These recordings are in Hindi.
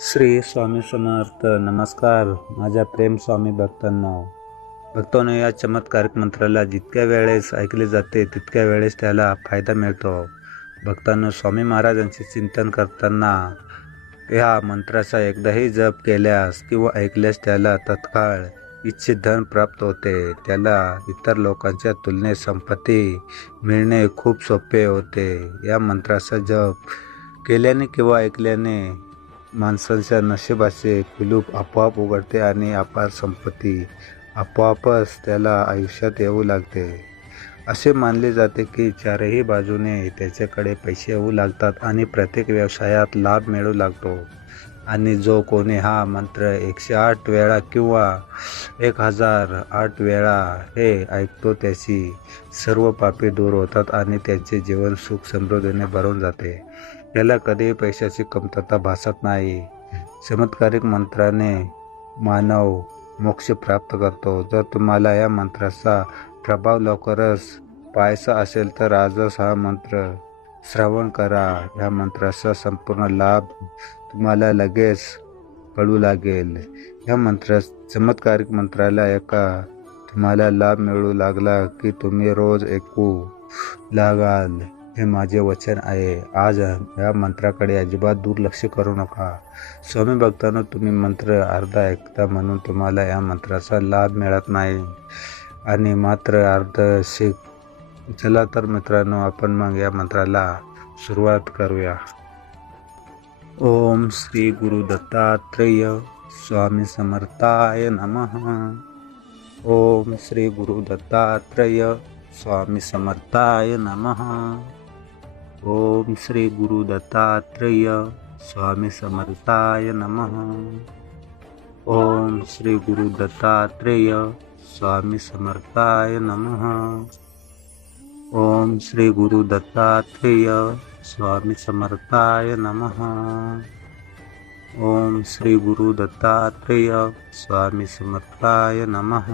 श्री स्वामी समर्थ नमस्कार. माझ्या प्रेम स्वामी भक्तांनो भक्तांनो या चमत्कारिक मंत्राला जितक्या वेळेस ऐकले जाते तितक्या वेळेस त्याला फायदा मिळतो. भक्तांनो स्वामी महाराजांचे चिंतन करताना या मंत्राचा एकदाही जप केल्यास किंवा ऐकल्यास त्याला तत्काळ इच्छित धन प्राप्त होते. त्याला इतर लोकांच्या तुलनेत संपत्ती मिळणे खूप सोपे होते. या मंत्राचा जप केल्याने किंवा ऐकल्याने माणसांच्या नशिबाचे कुलूप आपोआप उघडते आणि अपार संपत्ती आपोआपच त्याला आयुष्यात येऊ लागते. असे मानले जाते की चारही बाजूने त्याच्याकडे पैसे येऊ लागतात आणि प्रत्येक व्यवसायात लाभ मिळू लागतो. आणि जो कोणी हा मंत्र एकशे आठ वेळा किंवा एक हजार आठ वेळा हे ऐकतो त्याची सर्व पापे दूर होतात आणि त्यांचे जीवन सुख समृद्धीने भरून जाते. याला कधीही पैशाची कमतरता भासत नाही. चमत्कारिक मंत्राने मानव मोक्ष प्राप्त करतो. जर तुम्हाला या मंत्राचा प्रभाव लवकरच पाहायचा असेल तर आजच हा मंत्र श्रवण करा. या मंत्राचा संपूर्ण लाभ तुम्हाला लगेच कळू लागेल. या मंत्रा चमत्कारिक मंत्राला एका तुम्हाला लाभ मिळू लागला की तुम्ही रोज ऐकू लागाल. हे माझे वचन आहे. आज या मंत्राकडे अजिबात दुर्लक्ष करू नका. स्वामी भक्तांनो तुम्ही मंत्र अर्धा ऐकता म्हणून तुम्हाला या मंत्राचा लाभ मिळत नाही. आणि मात्र अर्ध शिक चला तर मित्रांनो, आपण मग या मंत्राला सुरुवात करूया. ओम श्री गुरु दत्तात्रेय स्वामी समर्थाय नमः. ओम श्री गुरु दत्तात्रेय स्वामी समर्थाय नमः. ओम श्री गुरु दत्तात्रेय स्वामी समर्थाय नमः. ओम श्री गुरु दत्तात्रेय स्वामी समर्थाय नमः. ओम श्री गुरु दत्तात्रेय स्वामी समर्थाय नमः। ओम श्री गुरु दत्तात्रेय स्वामी समर्थाय नमः।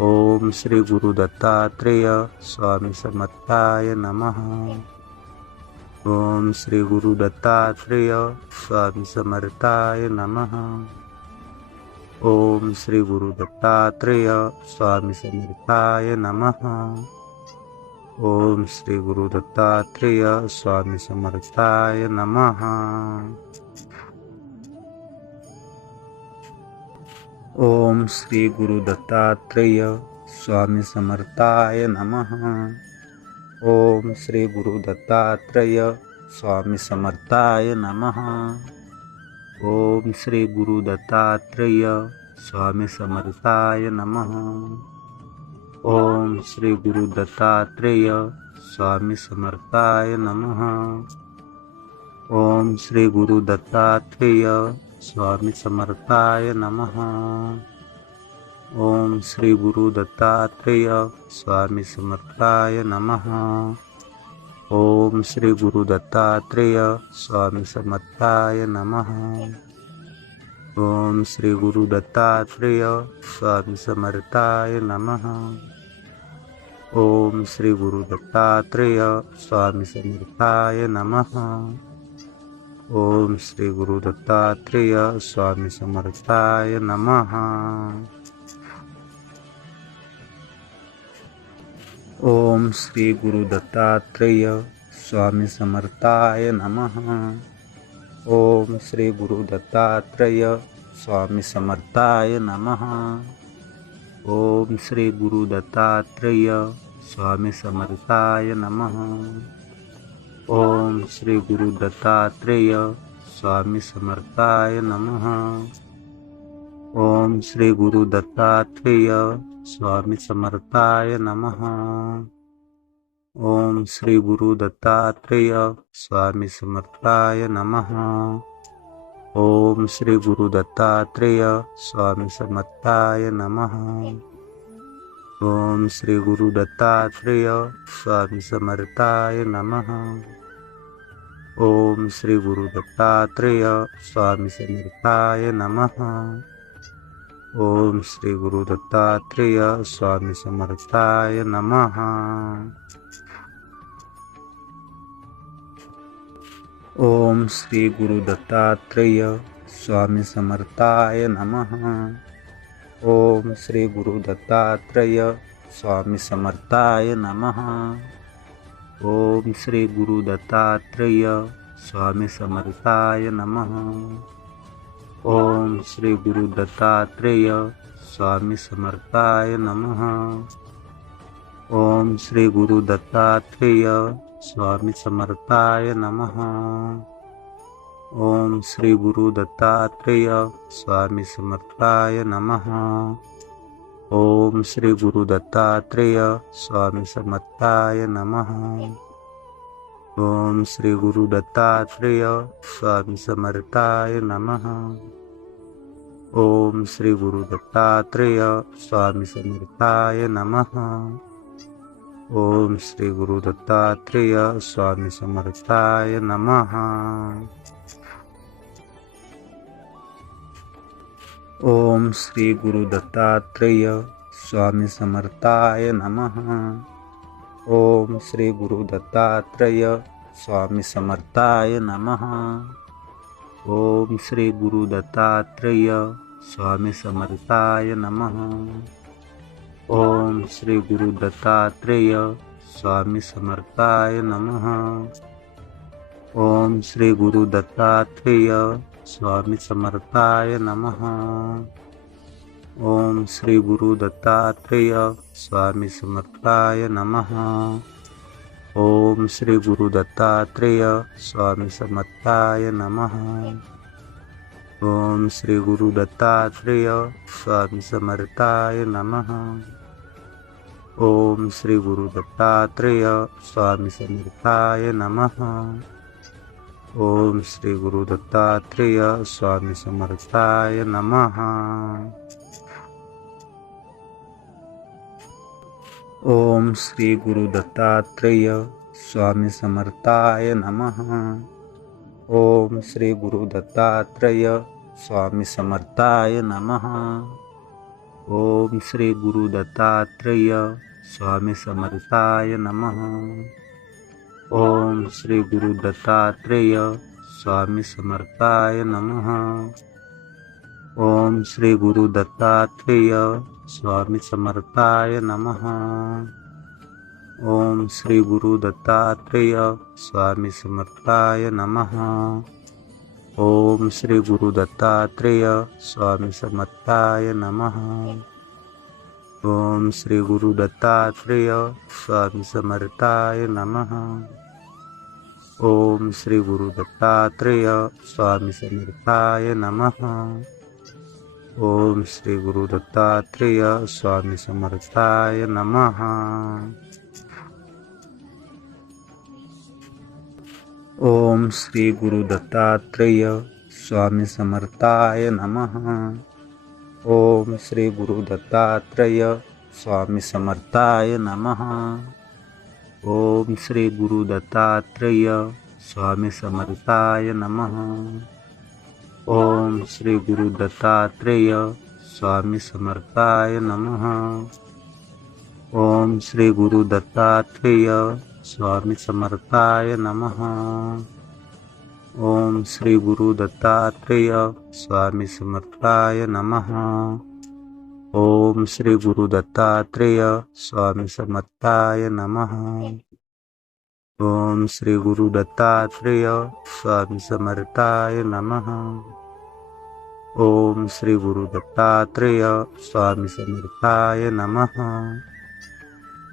ओम श्री गुरु दत्तात्रेय स्वामी समर्थाय नमः। ओम श्री गुरु दत्तात्रेय स्वामी समर्थाय नमः। ओम श्री गुरु दत्तात्रेय स्वामी समर्थाय नमः। ॐ श्रीगुरुदत्तात्रेय स्वामिसमर्थाय नमः। ॐ श्रीगुरुदत्तात्रेय स्वामिसमर्थाय नमः। ॐ श्रीगुरुदत्तात्रेय स्वामिसमर्थाय नमः। ॐ श्रीगुरुदत्तात्रेय स्वामिसमर्थाय नमः। ओम श्री गुरु दत्तात्रेय स्वामी समर्थाय नमः। ओम श्री गुरु दत्तात्रेय स्वामी समर्थाय नमः। ओम श्री गुरु दत्तात्रेय स्वामी समर्थाय नमः। ओम श्री गुरु दत्तात्रेय स्वामी समर्थाय नमः। ओम श्री गुरु दत्तात्रेय स्वामी समर्थाय नमः। ओम श्री गुरु दत्तात्रेय स्वामी समर्थाय नमः। ओम श्री गुरु दत्तात्रेय स्वामी समर्थाय नमः। ओम श्री गुरु दत्तात्रेय स्वामी समर्थाय नमः। ओम श्री गुरु दत्तात्रेय स्वामी समर्थाय नमः। ओम श्री गुरु दत्तात्रेय स्वामी समर्थाय नमः। ओम श्री गुरु दत्तात्रेय स्वामी समर्थाय नमः। ओम श्री गुरु दत्तात्रेय स्वामी समर्थाय नमः। ओम श्री गुरु दत्तात्रेय स्वामी समर्थाय नमः। ओम श्री गुरु दत्तात्रेय स्वामी समर्थाय नमः। ओम श्री गुरु दत्तात्रेय स्वामी समर्थाय नमः। ओम श्री गुरु दत्तात्रेय स्वामी समर्थाय नमः। ओम श्री गुरु दत्तात्रेय स्वामी समर्थाय नमः। ओम श्री गुरु दत्तात्रेय स्वामी समर्थाय नमः। ॐ श्रीगुरुदत्तात्रय स्वामिसमर्थाय नमः। ॐ श्रीगुरुदत्तात्रय स्वामिसमर्थाय नमः। ॐ श्रीगुरुदत्तात्रेय स्वामिसमर्थाय नमः। ॐ श्री स्वामिसमर्थाय नमः। ओम श्री गुरु दत्तात्रेय स्वामी समर्थाय नमः। ओम श्री गुरु दत्तात्रेय स्वामी समर्थाय नमः। ओम श्री गुरु दत्तात्रेय स्वामी समर्थाय नमः। ओम श्री गुरु दत्तात्रेय स्वामी समर्थाय नमः। ओम श्री गुरु दत्तात्रेय स्वामी समर्थाय नमः। ओम श्री गुरु दत्तात्रेय स्वामी समर्थाय नमः। ओम श्री गुरु दत्तात्रेय स्वामी समर्थाय नमः। ओम श्री गुरु दत्तात्रेय स्वामी समर्थाय नमः। ओम श्री गुरु दत्तात्रेय स्वामी समर्थाय नमः। ओम श्री गुरु दत्तात्रेय स्वामी समर्थाय नमः। ओम श्री गुरु दत्तात्रेय स्वामी समर्थाय नमः। ओम श्री गुरु दत्तात्रेय स्वामी समर्थाय नमः। ओम श्री गुरु दत्तात्रेय स्वामी समर्थाय नमः। ओम श्री गुरु दत्तात्रेय स्वामी समर्थाय नमः। ओम श्री गुरु दत्तात्रेय स्वामी समर्थाय नमः। ओम श्री गुरु दत्तात्रेय स्वामी समर्थाय नमः। ओम श्री गुरु दत्तात्रेय स्वामी समर्थाय नमः। ओम श्री गुरु दत्तात्रेय स्वामी समर्थाय नमः। ओम श्री गुरु दत्तात्रेय स्वामी समर्थाय नमः। ओम श्री गुरु दत्तात्रेय स्वामी समर्थाय नमः। ओम श्री गुरु दत्तात्रेय स्वामी समर्थाय नमः। ओम श्री गुरु दत्तात्रेय स्वामी समर्थाय नमः। ओम श्री गुरु दत्तात्रेय स्वामी समर्थाय नमः। ओम श्री गुरु दत्तात्रेय स्वामी समर्थाय नमः। ओम श्री गुरु दत्तात्रेय स्वामी समर्थाय नमः। ओम श्री गुरु दत्तात्रेय स्वामी समर्थाय नमः। ओम श्री गुरु दत्तात्रेय स्वामी समर्थाय नमः। ओम श्री गुरु दत्तात्रेय स्वामी समर्थाय नमः। ओम श्री गुरु दत्तात्रेय स्वामी समर्थाय नमः। ओम श्री गुरु दत्तात्रेय स्वामी समर्थाय नमः। ओम श्री गुरु दत्तात्रेय स्वामी समर्थाय नमः। ओम श्री गुरु दत्तात्रेय स्वामी समर्थाय नमः। ओम श्री गुरु दत्तात्रेय स्वामी समर्थाय नमः। ओम श्री गुरु दत्तात्रेय स्वामी समर्थाय नमः।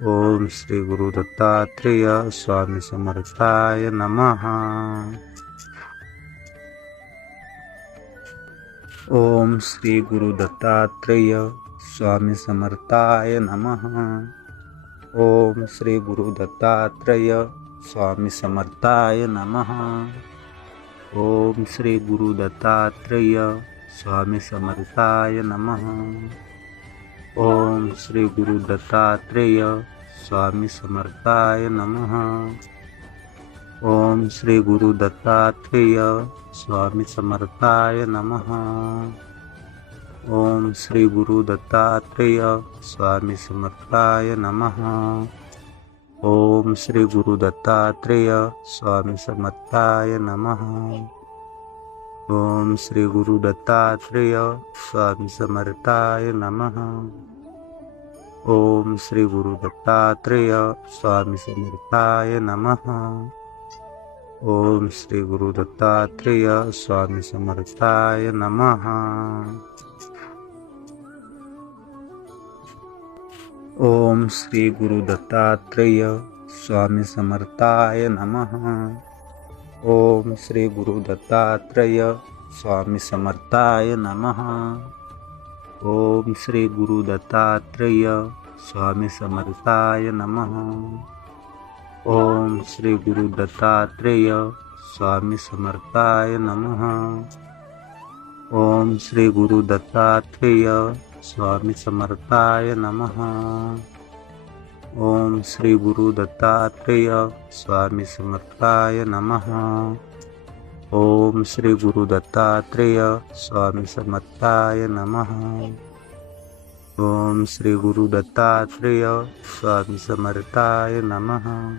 ओम श्री गुरु दत्तात्रेय स्वामी समर्थाय नमः। ओम श्री गुरु दत्तात्रेय स्वामी समर्थाय नमः। ओम श्री गुरु दत्तात्रेय स्वामी समर्थाय नमः। ओम श्री गुरु दत्तात्रेय स्वामी समर्थाय नमः। ओम श्री गुरु दत्तात्रेय स्वामी समर्थाय नमः। ओम श्री गुरु दत्तात्रेय स्वामी समर्थाय नमः। ओम श्री गुरु दत्तात्रेय स्वामी समर्थाय नमः। ओम श्री गुरु दत्तात्रेय स्वामी समर्थाय नमः। ओम श्री गुरु दत्तात्रेय स्वामी समर्थाय नमः। ओम श्री गुरु दत्तात्रेय स्वामी समर्थाय नमः। ओम श्री गुरु दत्तात्रेय स्वामी समर्थाय नमः। ओम श्री गुरु दत्तात्रेय स्वामी समर्थाय नमः। ओम श्री गुरु दत्तात्रेय स्वामी समर्थाय नमः। ओम श्री गुरु दत्तात्रेय स्वामी समर्थाय नमः। ओम श्री गुरु दत्तात्रेय स्वामी समर्थाय नमः। ओम श्री गुरु दत्तात्रेय स्वामी समर्थाय नमः। ओम श्री गुरु दत्तात्रेय स्वामी समर्थाय नमः। ओम श्री गुरु दत्तात्रेय स्वामी समर्थाय नमः। ओम श्री गुरु दत्तात्रेय स्वामी समर्थाय नमः।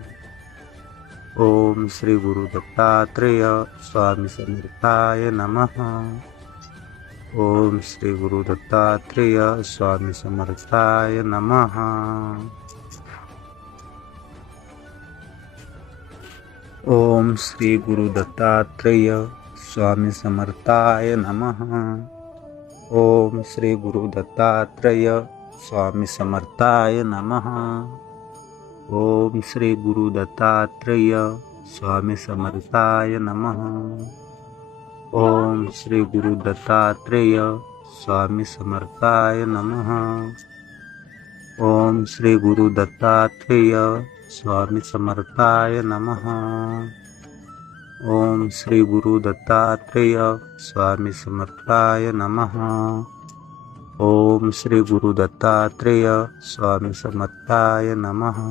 ओम श्री गुरु दत्तात्रेय स्वामी समर्थाय नमः। ओम श्री गुरु दत्तात्रेय स्वामी समर्थाय नमः। ओम श्री गुरु दत्तात्रेय स्वामी समर्थाय नमः। ओम श्री गुरु दत्तात्रेय स्वामी समर्थाय नमः। ओम श्री गुरु दत्तात्रेय स्वामी समर्थाय नमः। ओम श्री गुरु दत्तात्रेय स्वामी समर्थाय नमः। ओम श्री गुरु दत्तात्रेय स्वामी समर्थाय नमः। ओम श्री गुरु दत्तात्रेय स्वामी समर्थाय नमः। ओम श्री गुरु दत्तात्रेय स्वामी समर्थाय नमः।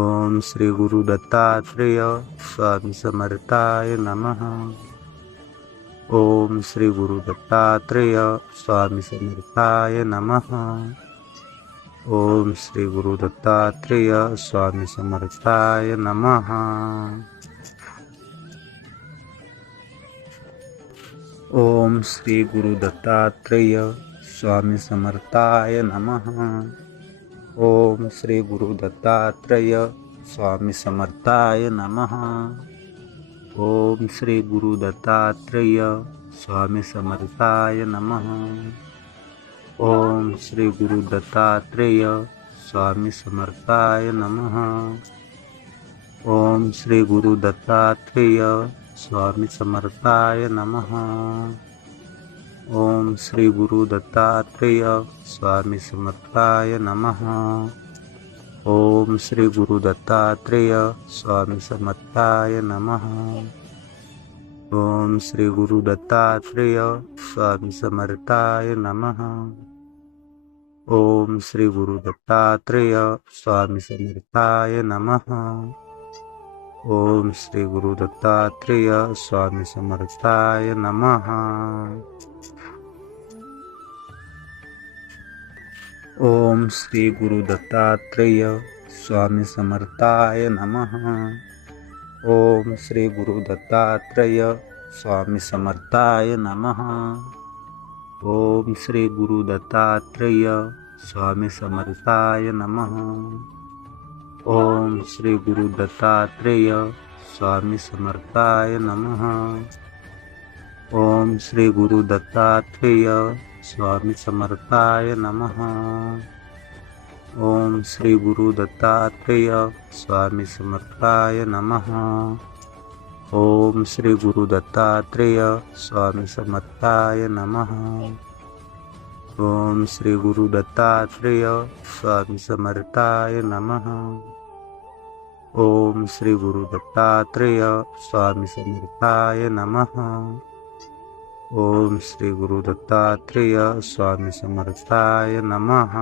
ओम श्री गुरु दत्तात्रेय स्वामी समर्थाय नमः। ी गुरुदत्तात्रेय स्वामि समर्थाय नमः। ॐ श्रीगुरुदत्तात्रेय स्वामी समर्थाय नमः। ॐ श्रीगुरुदत्तात्रेय स्वामी समर्थाय नमः। ॐ श्री गुरुदत्तात्रेय स्वामी समर्थाय नमः। ओम श्री गुरु दत्तात्रेय स्वामी समर्थाय नमः। ओम श्री गुरु दत्तात्रेय स्वामी समर्थाय नमः। ओम श्री गुरु दत्तात्रेय स्वामी समर्थाय नमः। ओम श्री गुरु दत्तात्रेय स्वामी समर्थाय नमः। ओम श्री गुरु दत्तात्रेय स्वामी समर्थाय नमः। ओम श्री गुरु दत्तात्रेय स्वामी समर्थाय नमः। ओम श्री गुरु दत्तात्रेय स्वामी समर्थाय नमः। ओम श्री गुरु दत्तात्रेय स्वामी समर्थाय नमः। ओम श्री गुरु दत्तात्रेय स्वामी समर्थाय नमः। ओम श्री गुरु दत्तात्रेय स्वामी समर्थाय नमः। ओम श्री गुरु दत्तात्रेय स्वामी समर्थाय नमः। ओम श्री गुरु दत्तात्रेय स्वामी समर्थाय नमः। ओम श्री गुरु दत्तात्रेय स्वामी समर्थाय नमः। ओम श्री गुरु दत्तात्रेय स्वामी समर्थाय नमः। ओम श्री गुरु दत्तात्रेय स्वामी समर्थाय नमः। ओम श्री गुरु दत्तात्रेय स्वामी समर्थाय नमः। ओम श्री गुरु दत्तात्रेय स्वामी समर्थाय नमः। ओम श्री गुरु दत्तात्रेय स्वामी समर्थाय नमः।